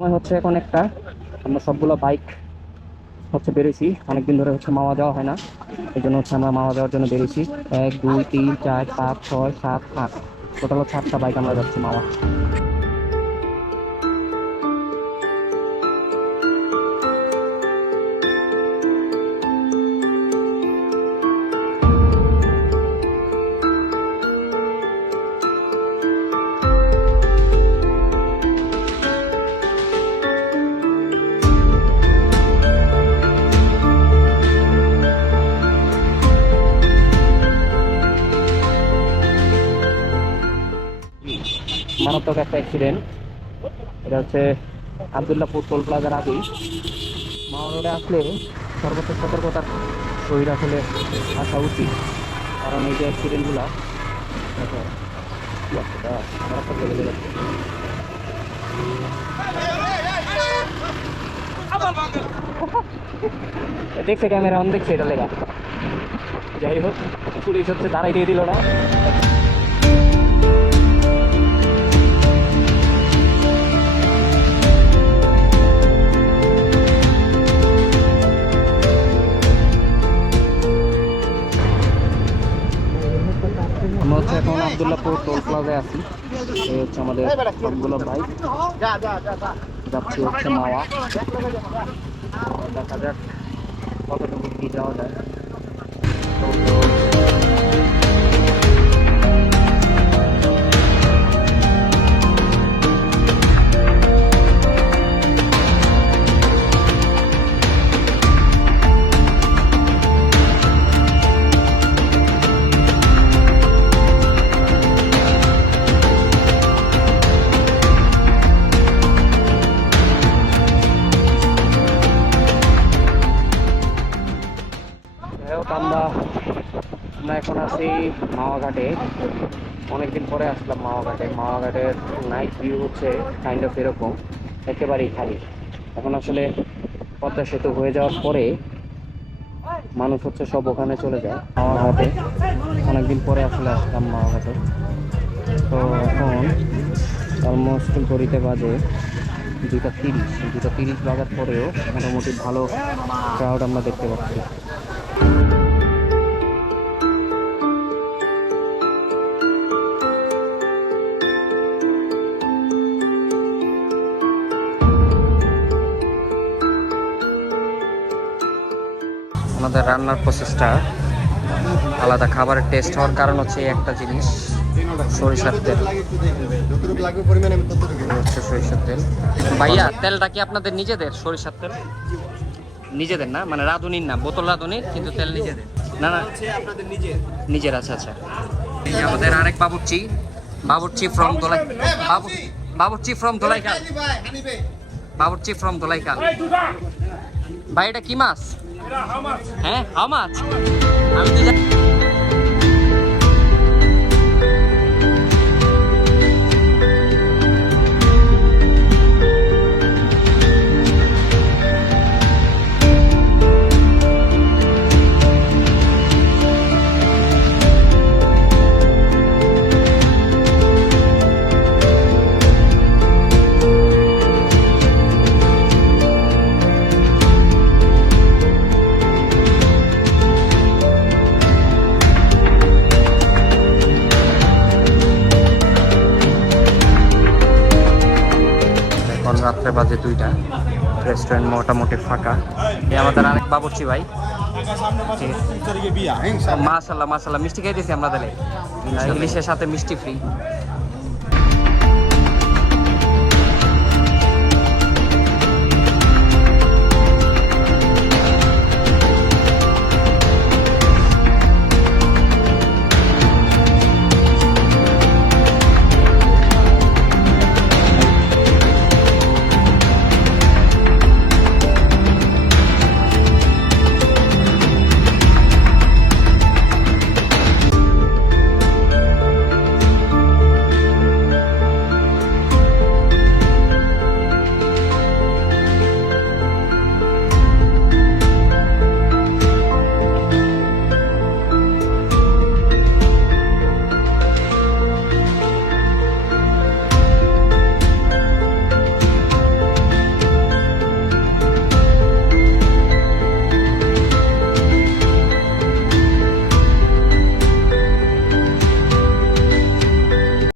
সময় হচ্ছে এখন একটা, আমরা সবগুলো বাইক হচ্ছে বেরিয়েছি। অনেকদিন ধরে হচ্ছে মাওয়া যাওয়া হয় না, এই জন্য হচ্ছে আমরা মাওয়া যাওয়ার জন্য বেরিয়েছি। 1 2 3 4 5 6 7 8, টোটাল হচ্ছে 8টা বাইক আমরা যাচ্ছি মাওয়া। মারাত্মক একটা অ্যাক্সিডেন্ট, এটা হচ্ছে আবদুল্লাহপুর টোল প্লাজার আগেই। মাওয়া রোডে আসলে সর্বোচ্চ সতর্কতার সহিত আসলে আসা উচিত, কারণ এই যে অ্যাক্সিডেন্টগুলো দেখো কি অবস্থা, মারাত্মক লেভেলে যাচ্ছে। দেখছে ক্যামেরা অন দেখছে, এটা লেখা। যাই হোক, পুলিশ হচ্ছে দাঁড়াই দিয়ে দিল না। আমরা হচ্ছে এখন আবদুল্লাহপুর টোল প্লাজায় আছি। এই হচ্ছে আমাদের সবগুলো বাইক যাচ্ছি হচ্ছে মাওয়া। দেখা যাক কতটুকু কি যাওয়া যায়। আমরা আমরা এখন আছি মাওয়া ঘাটে। অনেকদিন পরে আসলাম মাওয়া ঘাটে। মাওয়া ঘাটের নাইট ভিউ হচ্ছে কাইন্ড অফ এরকম, একেবারেই খালি। এখন আসলে পদ্মা সেতু হয়ে যাওয়ার পরে মানুষ হচ্ছে সব ওখানে চলে যায় মাওয়া ঘাটে। অনেকদিন পরে আসলে আসলাম মাওয়া ঘাটে। তো এখন অলমোস্ট ঘড়িতে বাজে 2:30 বাজার পরেও মোটামুটি ভালো ক্রাউড আমরা দেখতে পাচ্ছি। আমাদের রান্নার প্রসেসটা আলাদা, খাবারের টেস্ট হওয়ার কারণ হচ্ছে একটা জিনিস, সরিষার তেল। হচ্ছে সরিষার তেল। ভাইয়া, তেলটা কি আপনাদের নিজেদের? সরিষার তেল নিজেদের না, মানে রাঁধুনির না, বোতল রাঁধুনির, কিন্তু তেল নিজেদের না? না, নিজের। আচ্ছা আচ্ছা। এই যে আমাদের আরেক বাবুর্চি, বাবুর্চি ফ্রম দোলাই, বাবুর্চি ফ্রম দোলাইখাল, বাবুর্চি ফ্রম দোলাইখাল। ভাই এটা কি মাছ? হ্যাঁ, হাউ মাছ? আমি তো রাত্রে বাজে 2টা, রেস্টুরেন্ট মোটামুটি ফাঁকা। এই আমাদের আরেক বাবুর্চি ভাই। মাশাল্লাহ মাশাল্লাহ, মিষ্টি খাইতেছি আমরা তাহলে, ইলিশের সাথে মিষ্টি ফ্রি।